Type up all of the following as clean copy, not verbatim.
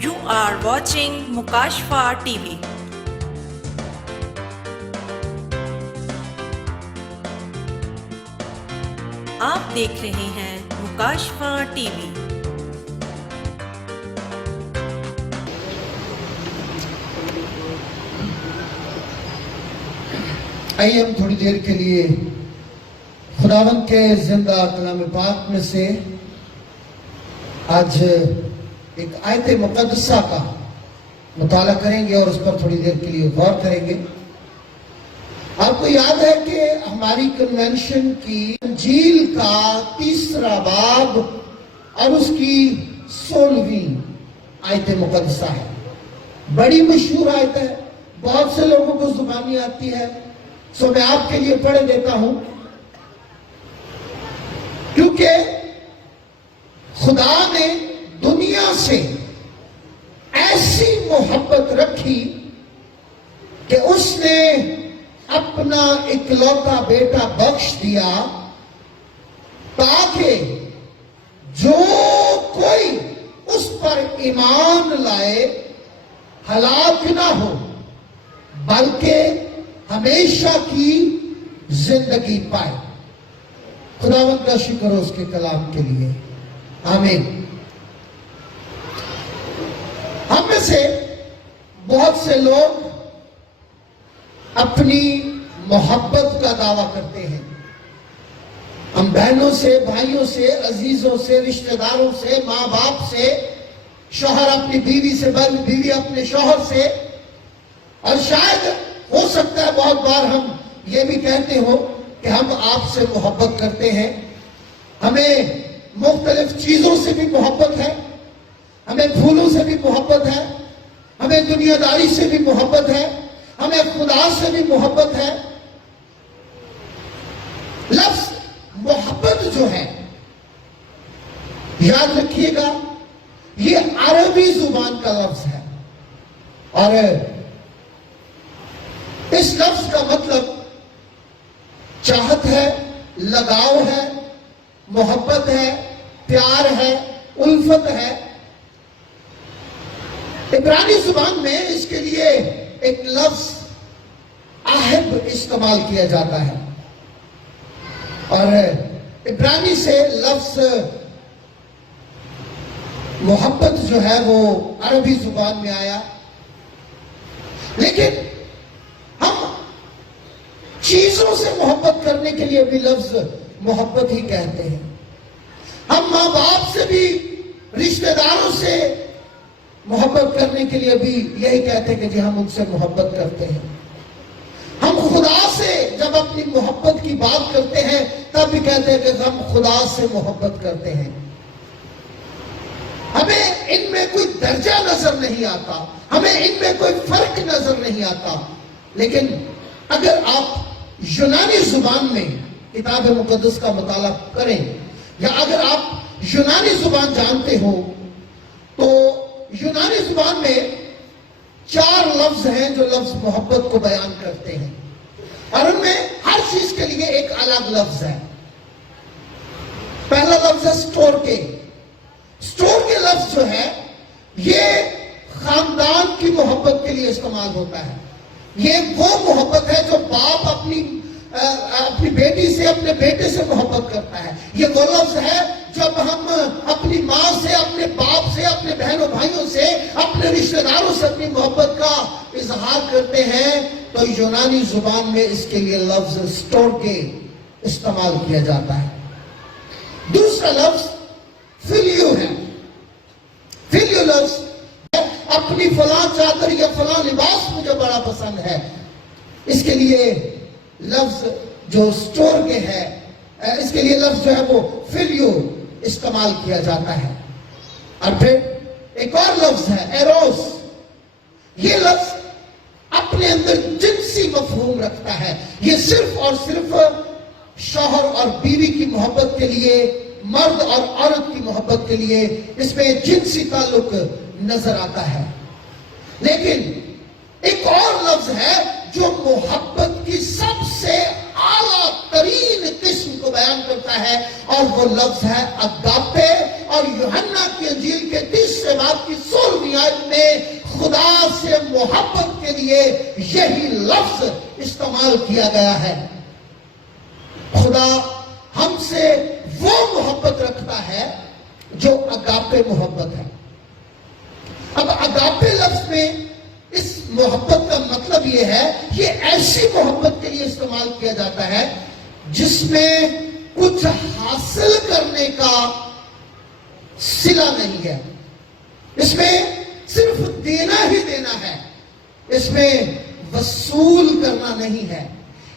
You are watching Mukashfa TV. आप देख रहे हैं मुकाशफा टीवी। आइए हम थोड़ी देर के लिए खुदावंद के जिंदा कलाम पाक में से आज एक आयत मुक़द्दसा का मुताला करेंगे और उस पर थोड़ी देर के लिए गौर करेंगे। आपको याद है कि हमारी कन्वेंशन की इंजील का तीसरा बाब और उसकी 16वीं आयत मुक़द्दसा है। बड़ी मशहूर आयत है, बहुत से लोगों को जुबानी आती है, सो मैं आपके लिए पढ़ देता हूं। क्योंकि खुदा ने दुनिया से ऐसी मोहब्बत रखी कि उसने अपना इकलौता बेटा बख्श दिया ताकि जो कोई उस पर ईमान लाए हलाक ना हो बल्कि हमेशा की जिंदगी पाए। खुदावंद का शुक्र हो उसके कलाम के लिए, आमीन। हम में से बहुत से लोग अपनी मोहब्बत का दावा करते हैं। हम बहनों से, भाइयों से, अजीजों से, रिश्तेदारों से, माँ बाप से, शौहर अपनी बीवी से, बीवी अपने शौहर से, और शायद हो सकता है बहुत बार हम ये भी कहते हो कि हम आपसे मोहब्बत करते हैं। हमें मुख्तलिफ चीजों से भी मोहब्बत है, हमें फूलों से भी मोहब्बत है, हमें दुनियादारी से भी मोहब्बत है, हमें खुदा से भी मोहब्बत है। लफ्ज मोहब्बत जो है, याद रखिएगा, ये अरबी जुबान का लफ्ज है और इस लफ्ज का मतलब चाहत है, लगाव है, मोहब्बत है, प्यार है, उल्फत है। इब्रानी जुबान में इसके लिए एक लफ्ज आहब इस्तेमाल किया जाता है और इब्रानी से लफ्ज मोहब्बत जो है वो अरबी जुबान में आया। लेकिन हम चीजों से मोहब्बत करने के लिए भी लफ्ज मोहब्बत ही कहते हैं। हम माँ बाप से भी, रिश्तेदारों से मोहब्बत करने के लिए भी यही कहते हैं कि जी हम उनसे मोहब्बत करते हैं। हम खुदा से जब अपनी मोहब्बत की बात करते हैं तब भी कहते हैं कि हम खुदा से मोहब्बत करते हैं। हमें इनमें कोई दर्जा नजर नहीं आता, हमें इनमें कोई फर्क नजर नहीं आता। लेकिन अगर आप यूनानी जुबान में किताब मुकद्दस का मुताला करें या अगर आप यूनानी जुबान जानते हो तो यूनानी जुबान में 4 लफ्ज हैं जो लफ्ज मोहब्बत को बयान करते हैं और उनमें हर चीज के लिए एक अलग लफ्ज है। पहला लफ्ज है स्टोर के। स्टोर के लफ्ज जो है ये खानदान की मोहब्बत के लिए इस्तेमाल होता है। ये वो मोहब्बत है जो बाप अपनी बेटी से, अपने बेटे से मोहब्बत करता है। ये वो लफ्ज है जब हम अपनी माँ से, अपने बाप से, अपने बहनों भाइयों से, अपने रिश्तेदारों से अपनी मोहब्बत का इजहार करते हैं तो यूनानी जुबान में इसके लिए लफ्ज स्टोर्गे इस्तेमाल किया जाता है। दूसरा लफ्ज फिलियो है। फिलियो लफ्ज अपनी फलां चादर या फलां लिबास मुझे बड़ा पसंद है, इसके लिए लफ्ज जो स्टोर के है, इसके लिए लफ्ज जो है वो फिलियो इस्तेमाल किया जाता है। और फिर एक और लफ्ज है एरोस। ये लफ्ज अपने अंदर जिनसी मफहूम रखता है। ये सिर्फ और सिर्फ शौहर और बीवी की मोहब्बत के लिए, मर्द और औरत की मोहब्बत के लिए इसमें जिनसी ताल्लुक नजर आता है। लेकिन एक और लफ्ज है जो मोहब्बत की सबसे आला तरीन किस्म को को बयान करता है, और वो लफ्ज है अगापे। और यूहन्ना की इंजील के 30वें बाब की 16वीं आयत में खुदा से मोहब्बत के लिए यही लफ्ज इस्तेमाल किया गया है। खुदा हमसे वो मोहब्बत रखता है जो अगापे मोहब्बत है। अब अगापे लफ्ज में इस मोहब्बत का मतलब ये है, ये ऐसी मोहब्बत के लिए इस्तेमाल किया जाता है जिसमें कुछ हासिल करने का सिला नहीं है, इसमें सिर्फ देना ही देना है, इसमें वसूल करना नहीं है,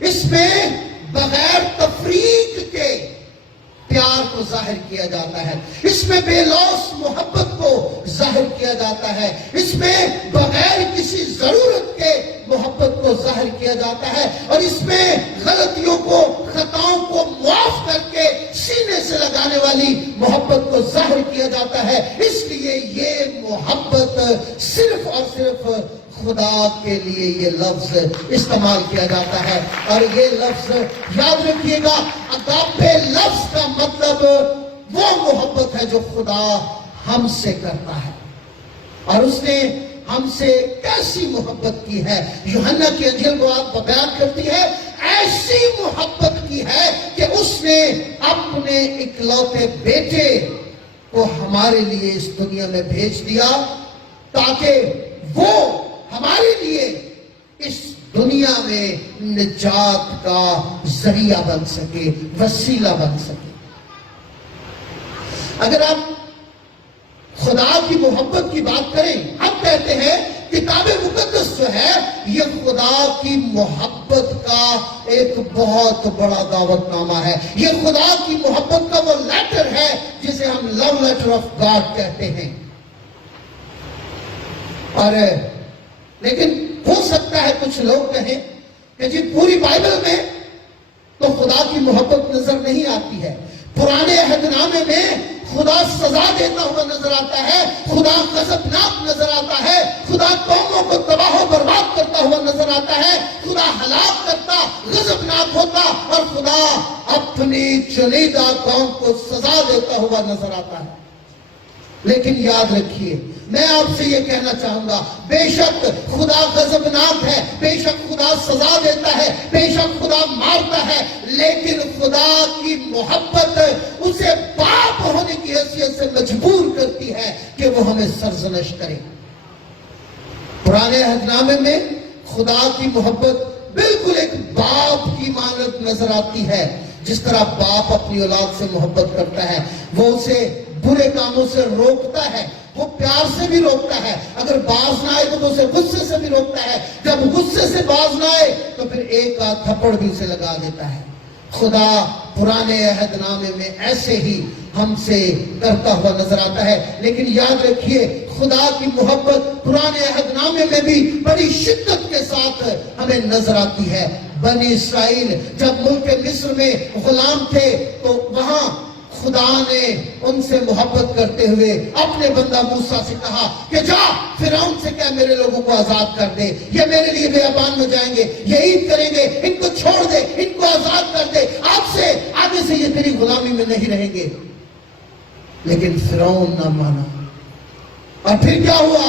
इसमें बगैर तफरीक के प्यार को जाहिर किया जाता है, इसमें बेलौस मोहब्बत को जाहिर किया जाता है, इसमें बगैर किसी जरूरत के मोहब्बत को जाहिर किया जाता है, और इसमें गलतियों को, खताओं को माफ करके सीने से लगाने वाली मोहब्बत को जाहिर किया जाता है। इसलिए ये मोहब्बत सिर्फ और सिर्फ खुदा के लिए ये लफ्ज इस्तेमाल किया जाता है। और ये लफ्ज याद रखिएगा, अगापे लफ्ज का मतलब वो मोहब्बत है जो खुदा हमसे करता है। और उसने हमसे कैसी मोहब्बत की है, यूहन्ना की इंजील को आप बयान करती है, ऐसी मोहब्बत की है कि उसने अपने इकलौते बेटे को हमारे लिए इस दुनिया में भेज दिया, ताकि वो हमारे लिए इस दुनिया में निजात का जरिया बन सके, वसीला बन सके। अगर आप खुदा की मोहब्बत की बात करें, हम कहते हैं किताब मुकद्दस जो है ये खुदा की मोहब्बत का एक बहुत बड़ा दावतनामा है। ये खुदा की मोहब्बत का वो लेटर है जिसे हम लव लेटर ऑफ गॉड कहते हैं। और लेकिन हो सकता है कुछ लोग कहें कि जी पूरी बाइबल में तो खुदा की मोहब्बत नजर नहीं आती है। पुराने अहदनामे में खुदा सजा देता हुआ नजर आता है, खुदा गजबनाक नजर आता है, खुदा कौमों को तबाह बर्बाद करता हुआ नजर आता है, खुदा हलाक करता, गजबनाक होता, और खुदा अपनी चुनिंदा कौम को सजा देता हुआ नजर आता है। लेकिन याद रखिए, मैं आपसे यह कहना चाहूंगा, बेशक खुदा गजबनाक है, बेशक खुदा सजा देता है, बेशक खुदा मारता है, लेकिन खुदा की मोहब्बत उसे बाप होने की हैसियत से मजबूर करती है कि वो हमें सरजनश करे। पुराने अहदनामे में खुदा की मोहब्बत बिल्कुल एक बाप की मानत नजर आती है। जिस तरह बाप अपनी औलाद से मोहब्बत करता है, वो उसे बुरे कामों से रोकता है, वो प्यार से भी रोकता है, अगर बाज ना आए तो वो उसे गुस्से से भी रोकता है, जब गुस्से से बाज ना आए तो फिर एक आध थप्पड़ भी उसे लगा देता है। खुदा पुराने अहदनामे में ऐसे ही हमसे करता हुआ नजर आता है। लेकिन याद रखिए, खुदा की मोहब्बत पुराने अहदनामे में भी बड़ी शिद्दत के साथ हमें नजर आती है। बनी इस्राइल जब मुल्क मिस्र में गुलाम थे तो वहां खुदा ने उनसे मोहब्बत करते हुए अपने बंदा मूसा से कहा कि जा फिरौन से कह मेरे लोगों को आजाद कर दे, ये मेरे लिए बेअबान में जाएंगे, ये ईद करेंगे, इनको छोड़ दे, इनको आजाद कर दे, आज से आगे से ये तेरी गुलामी में नहीं रहेंगे। लेकिन फिरौन ना माना। और फिर क्या हुआ?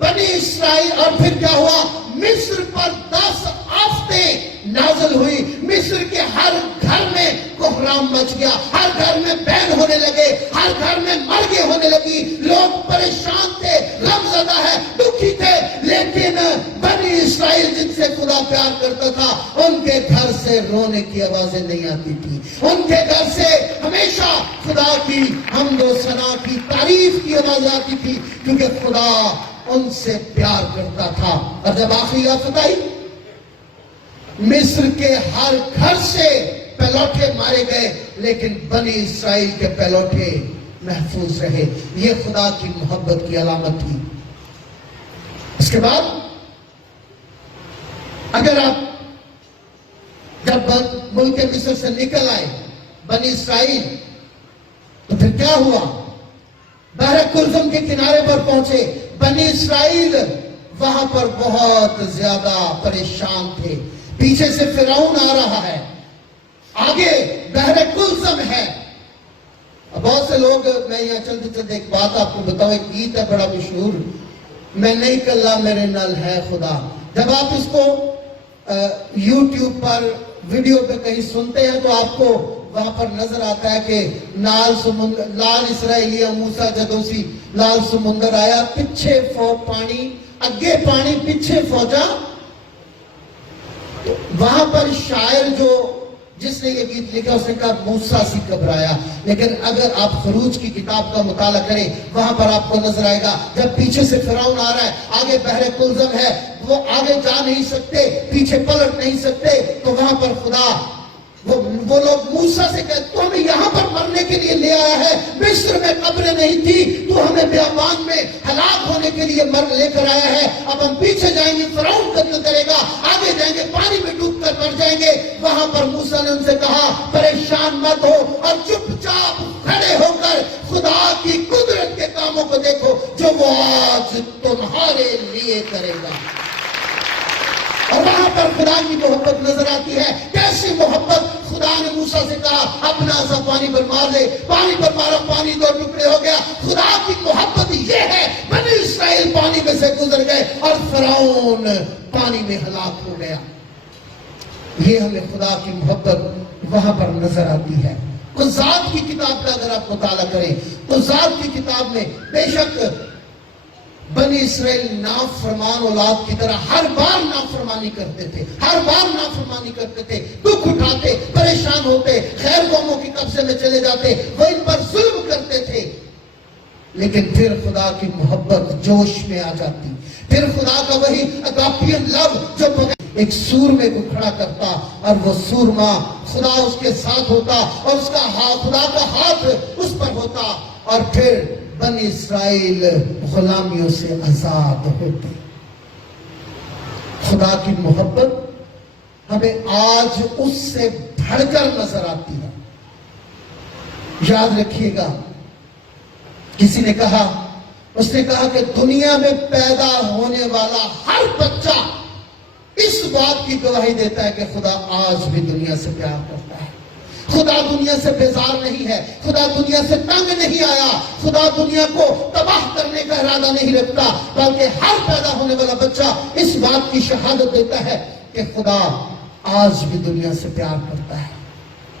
बनी इस्राइल, और फिर क्या हुआ? मिस्र पर 10 आफतें नाज़िल हुई। मिस्र के हर घर में कोहराम मच गया, हर घर में बैन होने लगे, हर घर में मरगे होने लगी, लोग परेशान थे, गमज़दा है, दुखी थे। लेकिन बनी इस्राइल जिनसे खुदा प्यार करता था, उनके घर से रोने की आवाजें नहीं आती थी, उनके घर से हमेशा खुदा की हम्द व सना की तारीफ की आवाज आती थी, क्योंकि खुदा उनसे प्यार करता था। और जब आखिरी आफत आई, मिस्र के हर घर से पहलौठे मारे गए, लेकिन बनी इस्राइल के पहलौठे महफूज रहे। ये खुदा की मोहब्बत की अलामत थी। इसके बाद अगर आप जब मुल्क मिस्र से निकल आए बनी इस्राइल, तो फिर क्या हुआ? बहर कुलजुम के किनारे पर पहुंचे। बनी इस्राइल वहां पर बहुत ज्यादा परेशान थे। पीछे से फिरौन आ रहा है, आगे بحر کلثم ہے. بہت سے لوگ, میں یہاں چلتے چلتے ایک بات آپ کو بتاؤں, ایک گیت ہے بڑا مشہور, میں نہیں کلا میرے نال ہے خدا. جب آپ اس کو یوٹیوب پر ویڈیو پہ کہیں سنتے ہیں تو آپ کو وہاں پر نظر آتا ہے کہ لال اسرائیلیہ موسیٰ جدوں سی لال سمندر آیا, پیچھے پانی, اگے پانی پیچھے فوجا. وہاں پر شاعر جو جس نے یہ گیت لکھا اس نے کہا موسیٰ سی گھبرایا. لیکن اگر آپ خروج کی کتاب کا مطالعہ کریں وہاں پر آپ کو نظر آئے گا جب پیچھے سے فرعون آ رہا ہے, آگے بحر کلثم ہے, وہ آگے جا نہیں سکتے, پیچھے پلٹ نہیں سکتے, تو وہاں پر خدا وہ لوگ موسیٰ سے کہتے تو ہمیں یہاں پر مرنے کے لیے لے آیا ہے, مصر میں قبریں نہیں تھی, تو ہمیں بیابان میں ہلاک ہونے کے لیے لے کر آیا ہے. اب ہم پیچھے جائیں گے فرعون قتل کرے گا, آگے جائیں گے پانی میں ڈوب کر مر جائیں گے. وہاں پر موسیٰ نے ان سے کہا پریشان مت ہو اور چپ چاپ کھڑے ہو کر خدا کی قدرت کے کاموں کو دیکھو جو وہ آج تمہارے لیے کرے گا. اور وہاں پر خدا کی محبت نظر آتی ہے. کیسی محبت, خدا نے موسیٰ سے کہا اپنا سا پانی پر مار دے, پانی پر مارا, پانی دو ٹکڑے ہو گیا. خدا کی محبت یہ ہے, بنی اسرائیل پانی میں سے گزر گئے اور فرعون پانی میں ہلاک ہو گیا. یہ ہمیں خدا کی محبت وہاں پر نظر آتی ہے. تو ذات کی کتاب کا اگر آپ مطالعہ کریں تو ذات کی کتاب میں بے شک بنی اسرائیل نافرمان اولاد کی طرح ہر بار نافرمانی کرتے تھے, ہر بار نافرمانی کرتے تھے, دکھ اٹھاتے, پریشان ہوتے, غیر قوموں کے قبضے میں چلے جاتے, وہ ان پر ظلم کرتے تھے. لیکن پھر خدا کی محبت جوش میں آ جاتی, پھر خدا کا وہی اگاپین لو جو ایک سورمے کو کھڑا کرتا اور وہ سورما خدا اس کے ساتھ ہوتا اور اس کا خدا کا ہاتھ اس پر ہوتا اور پھر بنی اسرائیل غلامیوں سے آزاد ہوتے. خدا کی محبت ہمیں آج اس سے بڑھ کر نظر آتی ہے. یاد رکھیے گا, کسی نے کہا, اس نے کہا کہ دنیا میں پیدا ہونے والا ہر بچہ اس بات کی گواہی دیتا ہے کہ خدا آج بھی دنیا سے پیار کرتا ہے. خدا دنیا سے بیزار نہیں ہے, خدا دنیا سے تنگ نہیں آیا, خدا دنیا کو تباہ کرنے کا ارادہ نہیں رکھتا, بلکہ ہر پیدا ہونے والا بچہ اس بات کی شہادت دیتا ہے کہ خدا آج بھی دنیا سے پیار کرتا ہے.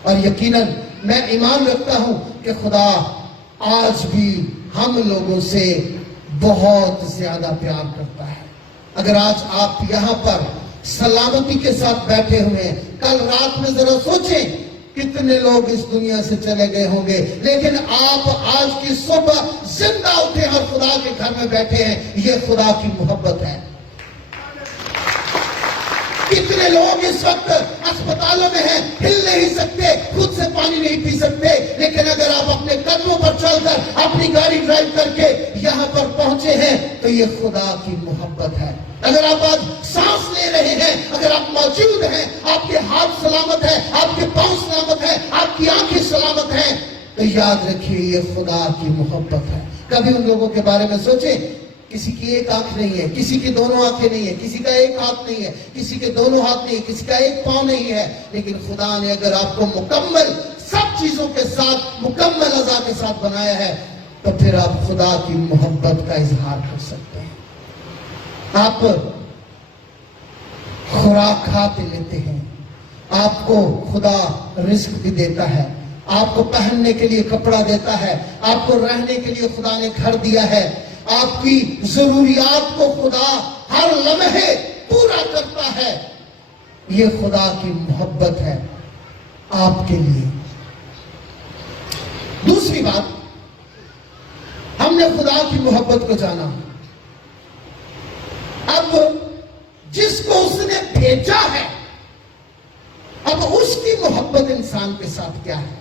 اور یقیناً میں ایمان رکھتا ہوں کہ خدا آج بھی ہم لوگوں سے بہت زیادہ پیار کرتا ہے. اگر آج آپ یہاں پر سلامتی کے ساتھ بیٹھے ہوئے ہیں, کل رات میں ذرا سوچیں کتنے لوگ اس دنیا سے چلے گئے ہوں گے, لیکن آپ آج کی صبح زندہ اٹھے اور خدا کے گھر میں بیٹھے ہیں, یہ خدا کی محبت ہے. کتنے لوگ اس وقت اسپتالوں میں ہیں, ہل نہیں سکتے, خود سے پانی نہیں پی سکتے, لیکن اگر آپ اپنے قدموں پر چل کر اپنی گاڑی ڈرائیو کر کے یہاں پر پہنچے ہیں تو یہ خدا کی محبت ہے. اگر آپ آج سانس لے رہے ہیں, اگر آپ موجود ہیں, آپ کے ہاتھ سلامت ہیں, آپ کے پاؤں سلامت ہیں, آپ کی آنکھیں سلامت ہیں, تو یاد رکھیے یہ خدا کی محبت ہے. کبھی ان لوگوں کے بارے میں سوچیں, کسی کی ایک آنکھ نہیں ہے, کسی کی دونوں آنکھیں نہیں ہے, کسی کا ایک ہاتھ نہیں ہے, کسی کے دونوں ہاتھ نہیں ہے, کسی کا ایک پاؤں نہیں ہے, لیکن خدا نے اگر آپ کو مکمل سب چیزوں کے ساتھ مکمل اعضاء کے ساتھ بنایا ہے تو پھر آپ خدا کی محبت کا اظہار کر سکتے ہیں. آپ خوراک کھاتے لیتے ہیں, آپ کو خدا رزق بھی دیتا ہے, آپ کو پہننے کے لیے کپڑا دیتا ہے, آپ کو رہنے کے لیے خدا نے گھر دیا ہے, آپ کی ضروریات کو خدا ہر لمحے پورا کرتا ہے. یہ خدا کی محبت ہے آپ کے لیے. دوسری بات, ہم نے خدا کی محبت کو جانا, اب جس کو اس نے بھیجا ہے اب اس کی محبت انسان کے ساتھ کیا ہے.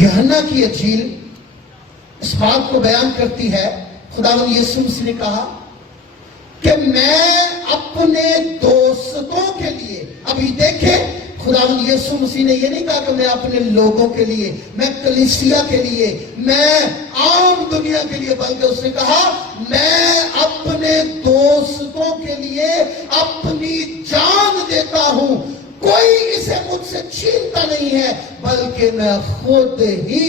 یوحنا کی انجیل اس بات کو بیان کرتی ہے, خداوند یسوع مسیح نے کہا کہ میں اپنے دوستوں کے لیے, ابھی دیکھیں خداوند یسوع مسیح نے یہ نہیں کہا کہ میں اپنے لوگوں کے لیے, میں کلیسیا کے لیے, میں عام دنیا کے لیے, بلکہ اس نے کہا میں اپنے دوستوں کے لیے اپنی جان دیتا ہوں. کوئی اسے مجھ سے چھینتا نہیں ہے بلکہ میں خود ہی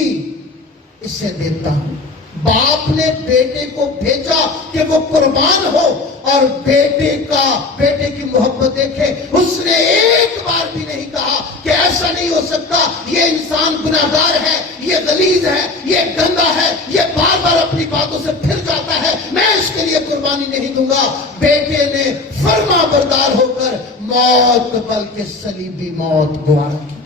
اسے دیتا ہوں۔ باپ نے بیٹے کو بھیجا کہ وہ قربان ہو اور بیٹے کی محبت دیکھے۔ اس نے ایک بار بھی نہیں کہا کہ ایسا نہیں ہو سکتا، یہ انسان گناہگار ہے، یہ غلیظ ہے، یہ گندا ہے، یہ بار بار اپنی باتوں سے پھر جاتا ہے، میں اس کے لیے قربانی نہیں دوں گا۔ بیٹے نے فرما بردار ہو کر موت بلکہ صلیبی موت گوارا کی۔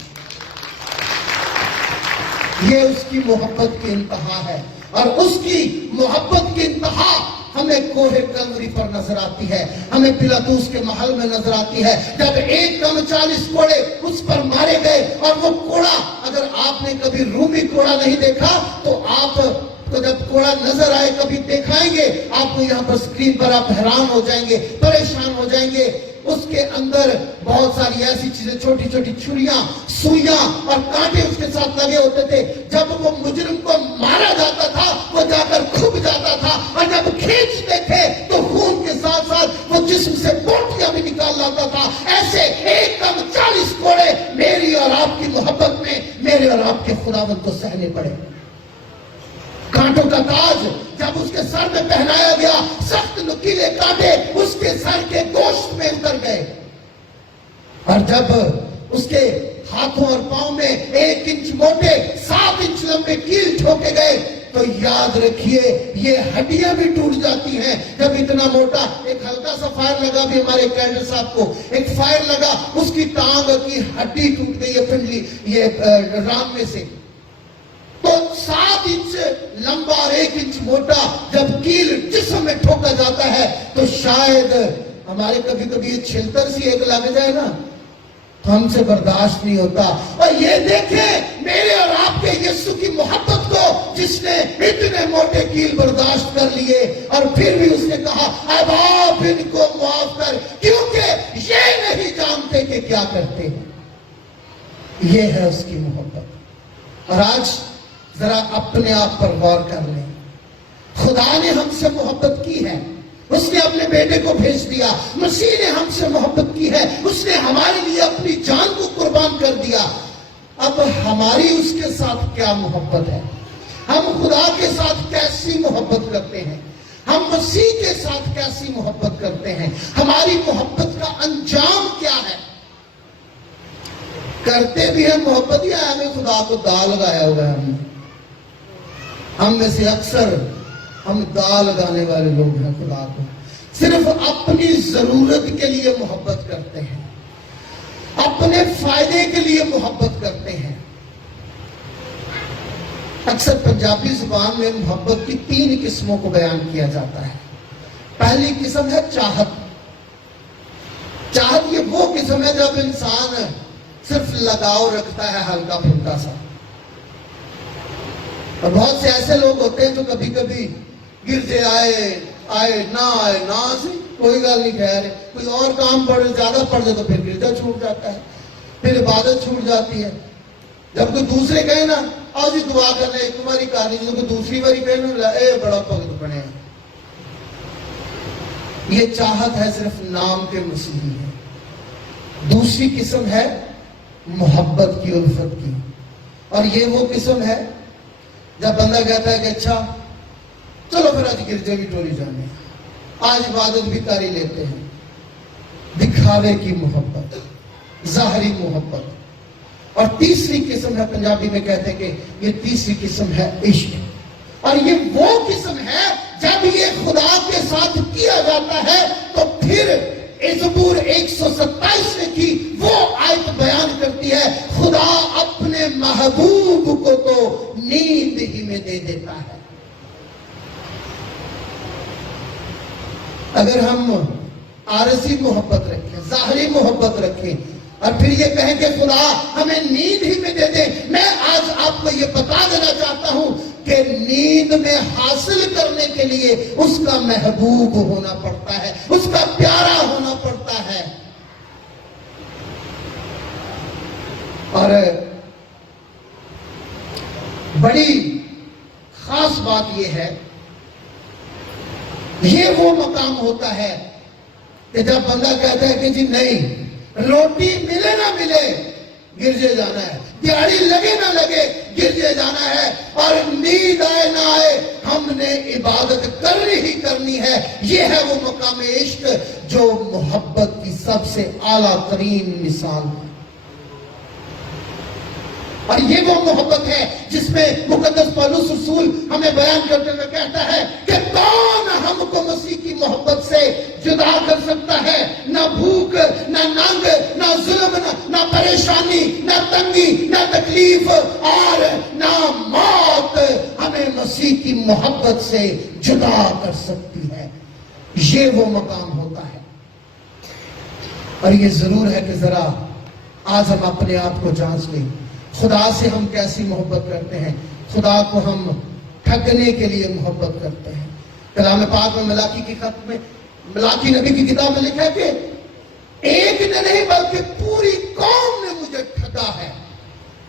یہ اس کی محبت کی انتہا ہے، اور اس کی محبت کی انتہا ہمیں کوہ کلوری پر نظر آتی ہے، ہمیں پلاطوس کے محل میں نظر آتی ہے، جب ایک دم 40 کوڑے اس پر مارے گئے۔ اور وہ کوڑا، اگر آپ نے کبھی رومی کوڑا نہیں دیکھا تو آپ کو جب کوڑا نظر آئے کبھی دکھائیں گے آپ کو یہاں پر اسکرین پر، آپ حیران ہو جائیں گے، پریشان ہو جائیں گے۔ اس کے اندر بہت ساری ایسی چیزیں، چھوٹی چھوٹی چھریاں، سوئیاں اور کانٹے اس کے ساتھ لگے ہوتے تھے۔ جب وہ مجرم کو مارا جاتا تھا وہ جا کر کھپ جاتا تھا، اور جب کھینچتے تھے تو خون کے ساتھ ساتھ وہ جسم سے بوٹیاں بھی نکال لاتا تھا۔ ایسے ایک دم 40 کوڑے میری اور آپ کی محبت میں میرے اور آپ کے خداوند کو سہنے پڑے۔ کانٹوں کا تاج جب اس کے سر میں پہنایا گیا، سخت نکیلے کانٹے اس کے سر کے گوشت میں اتر گئے، اور جب اس کے ہاتھوں اور پاؤں میں 1 انچ موٹے 7 انچ لمبے کیل ٹھوکے گئے، تو یاد رکھیے یہ ہڈیاں بھی ٹوٹ جاتی ہیں جب اتنا موٹا۔ ایک ہلکا سا فائر لگا بھی ہمارے کیڈر صاحب کو، ایک فائر لگا، اس کی ٹانگ کی ہڈی ٹوٹ گئی ہے پنڈلی یہ رام میں سے۔ تو 7 انچ لمبا اور 1 انچ موٹا جب کیل جسم میں ٹھوکا جاتا ہے تو شاید ہمارے کبھی کبھی یہ چھلتر سی ایک لگ جائے نا تو ہم سے برداشت نہیں ہوتا۔ اور یہ دیکھیں میرے اور آپ کے یسوع کی محبت کو، جس نے اتنے موٹے کیل برداشت کر لیے، اور پھر بھی اس نے کہا اب آپ ان کو معاف کر، کیونکہ یہ نہیں جانتے کہ کیا کرتے ہیں۔ یہ ہے اس کی محبت۔ اور آج ذرا اپنے آپ پر غور کر لیں، خدا نے ہم سے محبت کی ہے، اس نے اپنے بیٹے کو بھیج دیا، مسیح نے ہم سے محبت کی ہے، اس نے ہمارے لیے اپنی جان کو قربان کر دیا۔ اب ہماری اس کے ساتھ کیا محبت ہے؟ ہم خدا کے ساتھ کیسی محبت کرتے ہیں؟ ہم مسیح کے ساتھ کیسی محبت کرتے ہیں؟ ہماری محبت کا انجام کیا ہے؟ کرتے بھی ہم محبت، یا ہمیں خدا کو دا لگایا ہوا ہے؟ ہم میں سے اکثر ہم دا لگانے والے لوگ ہیں خدا کو، صرف اپنی ضرورت کے لیے محبت کرتے ہیں، اپنے فائدے کے لیے محبت کرتے ہیں۔ اکثر پنجابی زبان میں محبت کی 3 قسموں کو بیان کیا جاتا ہے۔ پہلی قسم ہے چاہت۔ چاہت یہ وہ قسم ہے جب انسان صرف لگاؤ رکھتا ہے ہلکا پھلکا سا، اور بہت سے ایسے لوگ ہوتے ہیں جو کبھی کبھی گرجے آئے نہ سے کوئی گل نہیں، خیر کوئی اور کام زیادہ پڑ جائے تو پھر گرجا چھوٹ جاتا ہے، پھر عبادت چھوٹ جاتی ہے۔ جب کوئی دوسرے کہے نا آؤ جی دعا کرنے، ایک باری کہا نہیں، جب کوئی دوسری باری کہے نا اے بڑا بھگت بنے، یہ چاہت ہے، صرف نام کے مسیحی ہے۔ دوسری قسم ہے محبت کی، الفت کی، اور یہ وہ قسم ہے جب بندہ کہتا ہے کہ اچھا چلو پھر آج گرجے بھی ٹوری جانے، آج عبادت بھی کر ہی لیتے ہیں۔ دکھاوے کی محبت، ظاہری محبت۔ اور تیسری قسم ہے، پنجابی میں کہتے ہیں کہ یہ تیسری قسم ہے عشق، اور یہ وہ قسم ہے جب یہ خدا کے ساتھ کیا جاتا ہے تو پھر زبور 127 نے کی وہ آیت بیان کرتی ہے، خدا اپنے محبوب کو تو نیند ہی میں دے دیتا ہے۔ اگر ہم عارضی محبت رکھیں، ظاہری محبت رکھیں، اور پھر یہ کہیں کہ خدا ہمیں نیند ہی میں دے دے، میں آج آپ کو یہ بتا دینا چاہتا ہوں کہ نیند میں حاصل کرنے کے لیے اس کا محبوب ہونا پڑتا ہے، اس کا پیارا ہونا پڑتا ہے۔ اور بڑی خاص بات یہ ہے، یہ وہ مقام ہوتا ہے کہ جب بندہ کہتا ہے کہ جی نہیں، रोटी मिले ना मिले गिरजे जाना है, दिहाड़ी लगे ना लगे गिरजे जाना है, और नींद आए ना आए हमने इबादत करनी ही करनी है। ये है वो मकाम इश्क जो मोहब्बत की सबसे आला तरीन मिसाल है। और ये वो मोहब्बत है जिसमें मुकद्दस पौलुस रसूल हमें बयान करते हुए कहता है कि कौन हमको मसीह की मोहब्बत से जुदा कर सकता है। ना भूख, ना नंग, ना जुल्म, ना परेशानी, ना तंगी, ना तकलीफ और ना मौत हमें मसीह की मोहब्बत से जुदा कर सकती है। ये वो मकाम होता है। और ये जरूर है कि जरा आज हम अपने आप को जांच लें, खुदा से हम कैसी मोहब्बत करते हैं। खुदा को हम ठगने के लिए मोहब्बत करते हैं। कलाम पाक में मलाकी की खत में, मलाकी नबी की किताब में लिखा है कि एक ने नहीं बल्कि पूरी कौम ने मुझे ठगा है।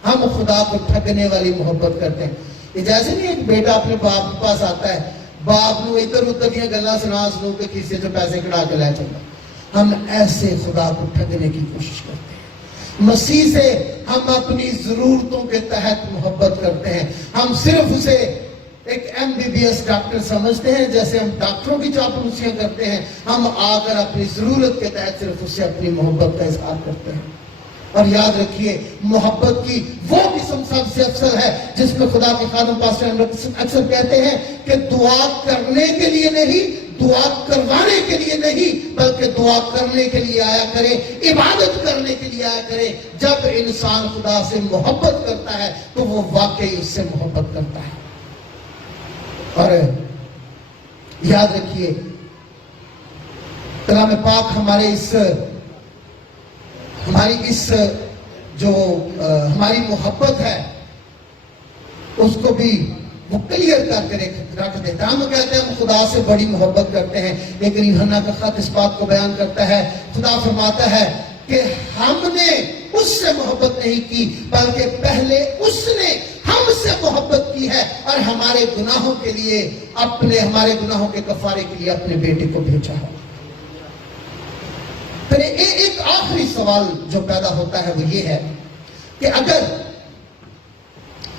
हम खुदा को ठगने वाली मोहब्बत करते हैं। ये जैसे नहीं एक बेटा अपने बाप के पास आता है, बाप को इधर उधर दियां गल्लां सुना सुनो के खीसे से पैसे कढ़ा के ले चलता। हम ऐसे खुदा को ठगने की कोशिश करते हैं। मसीह से हम अपनी जरूरतों के तहत मोहब्बत करते हैं। हम सिर्फ उसे एक MBBS डॉक्टर समझते हैं, जैसे हम डॉक्टरों की चापलूसियां करते हैं। हम आकर अपनी जरूरत के तहत सिर्फ उससे अपनी मोहब्बत का इजहार करते हैं। और याद रखिए, मोहब्बत की वो किस्म सबसे अफसल है जिसमें खुदा के खादम पास्टर अक्सर कहते हैं कि दुआ करने के लिए नहीं, दुआ करवाने के लिए नहीं, बल्कि दुआ करने के लिए आया करे, इबादत करने के लिए आया करे। जब इंसान खुदा से मोहब्बत करता है तो वो वाकई उससे मोहब्बत करता है। और याद रखिए, कलाम पाक हमारी इस जो हमारी मोहब्बत है उसको भी वो क्लियर करके रख देता है। हम कहते हैं हम खुदा से बड़ी मोहब्बत करते हैं, लेकिन यूहन्ना का खत इस बात को बयान करता है। खुदा फरमाता है कि हमने उससे मोहब्बत नहीं की, बल्कि पहले उसने हमसे मोहब्बत की है और हमारे गुनाहों के लिए हमारे गुनाहों के कफारे के लिए अपने बेटे को भेजा है। फिर एक आखिरी सवाल जो पैदा होता है वो ये है कि अगर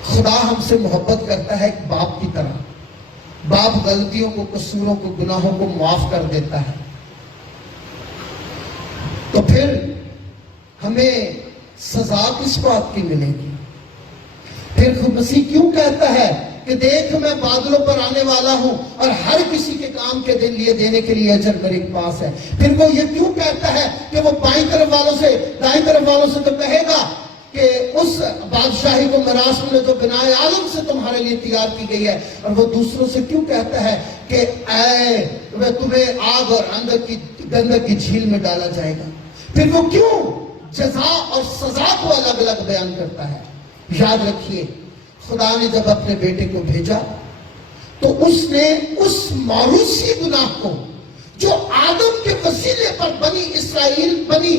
खुदा हमसे मोहब्बत करता है एक बाप की तरह, बाप गलतियों को, कसूरों को, गुनाहों को माफ कर देता है, तो फिर हमें सजा किस बात की मिलेगी? फिर खुद मसीह क्यों कहता है कि देख मैं बादलों पर आने वाला हूं और हर किसी के काम के दिन लिए देने के लिए अजर मेरे पास है? फिर वो ये क्यों कहता है कि वो बाईं तरफ वालों से, दाईं तरफ वालों से तो कहेगा कि उस बादशाही को मिरास में जो बिनाए आलम से तुम्हारे लिए तैयार की गई है, और वो दूसरों से क्यों कहता है कि ऐ तुम्हें आग और अंदर की गंदक की झील में डाला जाएगा? फिर वो क्यों जजा और सजा को अलग अलग बयान करता है? याद रखिए, खुदा ने जब अपने बेटे को भेजा तो उसने उस मारूसी गुनाह को जो आदम के वसीले पर बनी इसराइल, बनी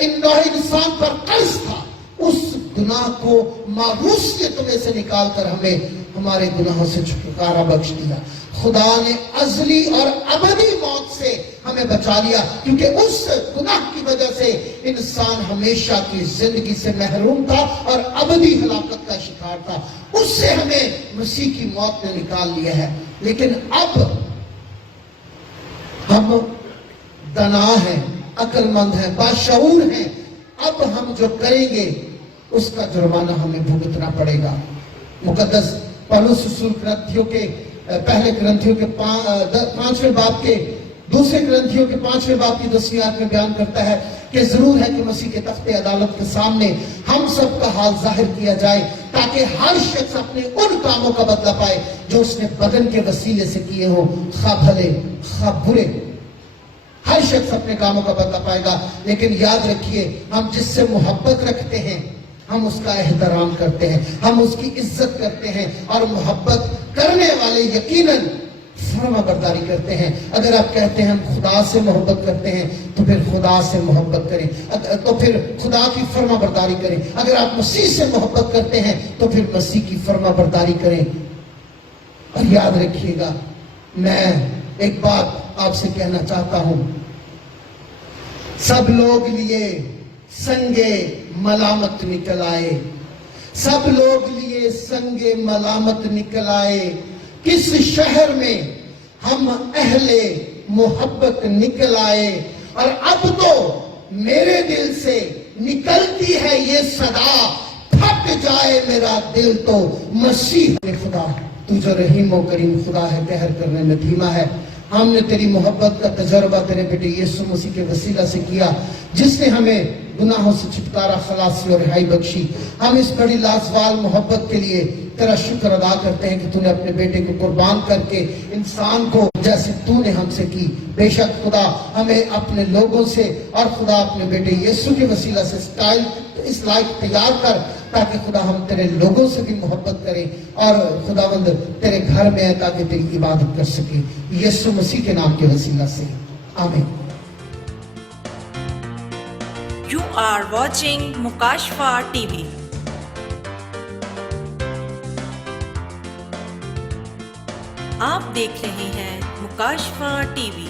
इन नौहे इंसान पर कर्ज था, उस गुनाह को मारूसियत में से निकाल कर हमें हमारे गुनाहों से छुटकारा बख्श दिया। खुदा ने अजली और अबदी मौत से हमें बचा लिया, क्योंकि उस गुनाह की वजह से इंसान हमेशा की जिंदगी से महरूम था और अबदी हलाकत का शिकार था। उससे हमें मसीह की मौत ने निकाल लिया है। लेकिन अब हम दना हैं, अक्लमंद हैं, बाशऊर हैं। अब हम जो करेंगे उसका जुर्माना हमें भुगतना पड़ेगा। मुकद्दस पौलुस रसूल ग्रंथियों के पहले ग्रंथियों के 5वें बाब के, दूसरे ग्रंथियों के 5वें बाब की 10वीं आयत में बयान करता है कि जरूर है कि मसीह के तख्ते अदालत के सामने हम सब का हाल जाहिर किया जाए, ताकि हर शख्स अपने उन कामों का बदला पाए जो उसने बदन के वसीले से किए हो, खा भले खा बुरे। हर शख्स अपने कामों का बदला पाएगा। लेकिन याद रखिए, हम जिससे मोहब्बत रखते हैं हम उसका एहतराम करते हैं, हम उसकी इज्जत करते हैं, और मोहब्बत करने वाले यकीनन फर्माबरदारी करते हैं। अगर आप कहते हैं हम खुदा से मोहब्बत करते हैं तो फिर खुदा से मोहब्बत करें, तो फिर खुदा की फर्माबरदारी करें। अगर आप मसीह से मोहब्बत करते हैं तो फिर मसीह की फर्माबरदारी करें। और याद रखिएगा, मैं एक बात आपसे कहना चाहता हूं, सब लोग लिए संगे मलामत निकल आए, सब लोग लिए संगे मलामत निकल आए। किस शहर में हम अहले मोहब्बत निकल आए। और अब तो मेरे दिल से निकलती है ये सदा, थक जाए मेरा दिल तो मसीह खुदा। तू जो रहीम व करीम खुदा है, कहर करने में धीमा है। हमने तेरी मोहब्बत का तजर्बा तेरे बेटे यीशु मसीह के वसीला से किया, जिसने हमें गुनाहों से छुटकारा, खलासी और रिहाई बख्शी। हम इस बड़ी लाजवाल मोहब्बत के लिए तेरा शुक्र अदा करते हैं कि तूने अपने बेटे को कुर्बान करके इंसान को जैसे तूने हमसे की। बेशक खुदा हमें अपने लोगों से और खुदा अपने बेटे यीशु के वसीला से इस लायक तैयार कर, ताकि खुदा हम तेरे लोगों से भी मोहब्बत करें और खुदावंद तेरे घर में आए ताकि तेरी इबादत कर सके। यीशु मसीह के नाम के वसीला से आमीन। You are watching Mukashfa TV. आप देख रहे हैं मुकाशफा टीवी।